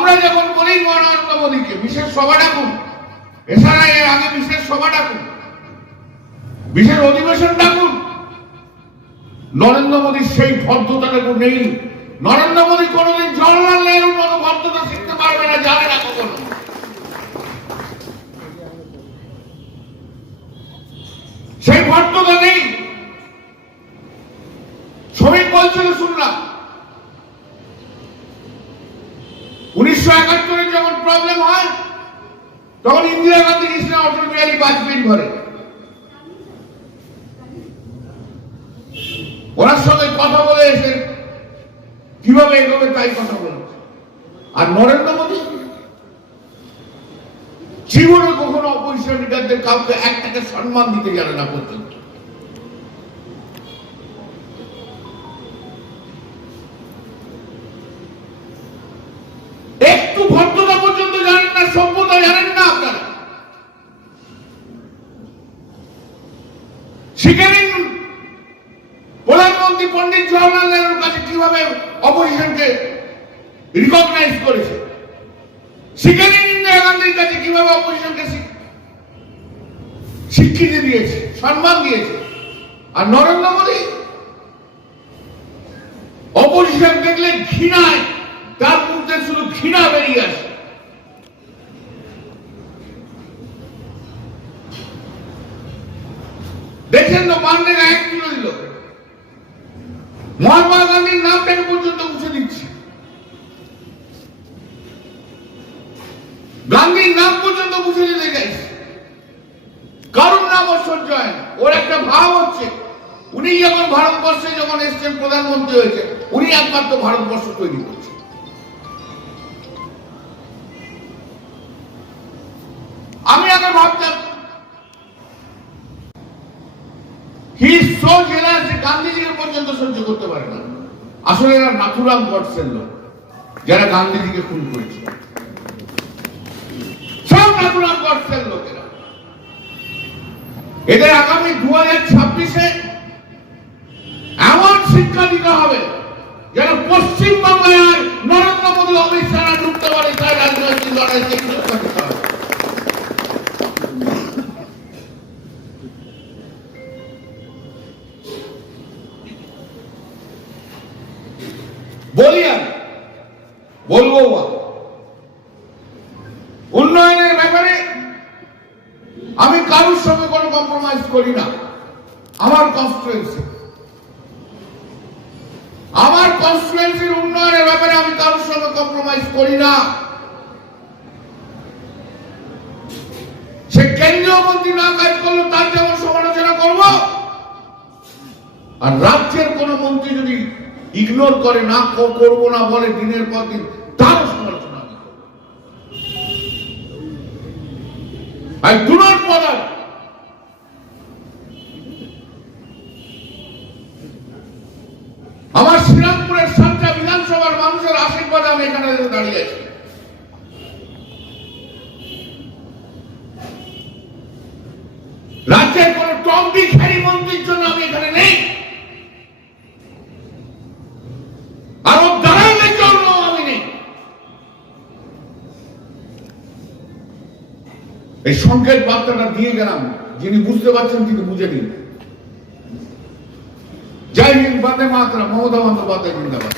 আমরা যখন বলি নরেন্দ্র মোদীকে বিশেষ সভা ডাকুন, এছাড়া এর আগে বিশেষ সভা ডাকুন, বিশেষ অধিবেশন ডাকুন, নরেন্দ্র মোদীর সেই ভদ্রতাটুকু নেই। নরেন্দ্র মোদী কোনোদিন জওয়াহরলাল নেহরুর মতো ভদ্রতা শিখতে পারবে না, জানে না কখনো। সেই ভদ্রতা নেই। শ্রমিক বলছিল শুনলাম 1971 যখন প্রবলেম হয় তখন ইন্দিরা গান্ধী কৃষ্ণ অটল বিহারী বাজপেয়ীর ঘরে ওনার সঙ্গে কথা বলে এসে কিভাবে এগোবে তাই কথা বলেছে। আর নরেন্দ্র মোদী জীবনে কখনো অপোজিশন লিডারদের কাউকে একটাকে সম্মান দিতে জানে না পর্যন্ত। একটু ভদ্রতা পর্যন্ত জানেন না, সভ্যতা জানেন না আপনারা। শিখে নিন প্রধানমন্ত্রী পন্ডিত জওয়াহরলাল নেহরুর কাছে কিভাবে অপোজিশনকে রিকগনাইজ করেছে। শিখে নিন ইন্দিরা গান্ধীর কাছে কিভাবে অপোজিশনকে স্বীকৃতি দিয়েছে, সম্মান দিয়েছে। আর নরেন্দ্র মোদী অপোজিশন দেখলে ঘৃণায় তার মধ্যে শুধু ঘৃণা বেরিয়ে আসে। দেখেন তো বাংলাদেশ এক তুলে দিল, মহাত্মা গান্ধীর নামটাকে পর্যন্ত মুছে দিচ্ছে, গান্ধীর নাম পর্যন্ত মুছে দিতে চাইছে। কারণ নাম সহ্য হয় না। ওর একটা ভাব হচ্ছে উনি যখন ভারতবর্ষে যখন এসছেন প্রধানমন্ত্রী হয়েছে, উনি একমাত্র ভারতবর্ষ তৈরি করছে। আমি আগে ভাবতাম গান্ধীজিকে পর্যন্ত সহ্য করতে পারে না। আসলে এরা নাথুরাম গডসের লোক, যারা গান্ধীজিকে খুন করেছিল। সব নাথুরাম গডসের লোকেরা। এদের আগামী 2026-এ এমন শিক্ষা দিতে হবে যেন পশ্চিমবঙ্গে আর নরেন্দ্র মোদী অমিত শাহ ঢুকতে পারে, তাই রাজনৈতিক লড়াইকে শিক্ষা দিতে হবে। বলি আমি, বলবো উন্নয়নের ব্যাপারে আমি কারোর সঙ্গে কোনো কম্প্রোমাইজ করি না। আমার কনস্টিটুয়েন্সির উন্নয়নের ব্যাপারে আমি কারোর সঙ্গে কম্প্রোমাইজ করি না। সে কেন্দ্রীয় মন্ত্রী না কাজ করলো তার যেমন সমালোচনা করব, আর রাজ্যের কোন মন্ত্রী যদি ইগনোর করে, না করবো না বলে দিনের পর দিন, তারও সমালোচনা আমি করব। I do not bother. আমার শ্রীরামপুরের 7টা বিধানসভার মানুষের আশীর্বাদে আমি এখানে দাঁড়িয়ে আছি। রাজ্যের কোন টম ডিক হ্যারি মন্ত্রীর জন্য আমি এখানে নেই, আর ও দাঁড়াইলে জন্য আমি নেই। এই সংকেত বার্তাটা দিয়ে গেলাম, যিনি বুঝতে পারছেন তিনি বুঝে নিন। জয় হিন্দ, বন্দে মাতরম, মমতা বন্দ্যোপাধ্যায় জিন্দাবাদ।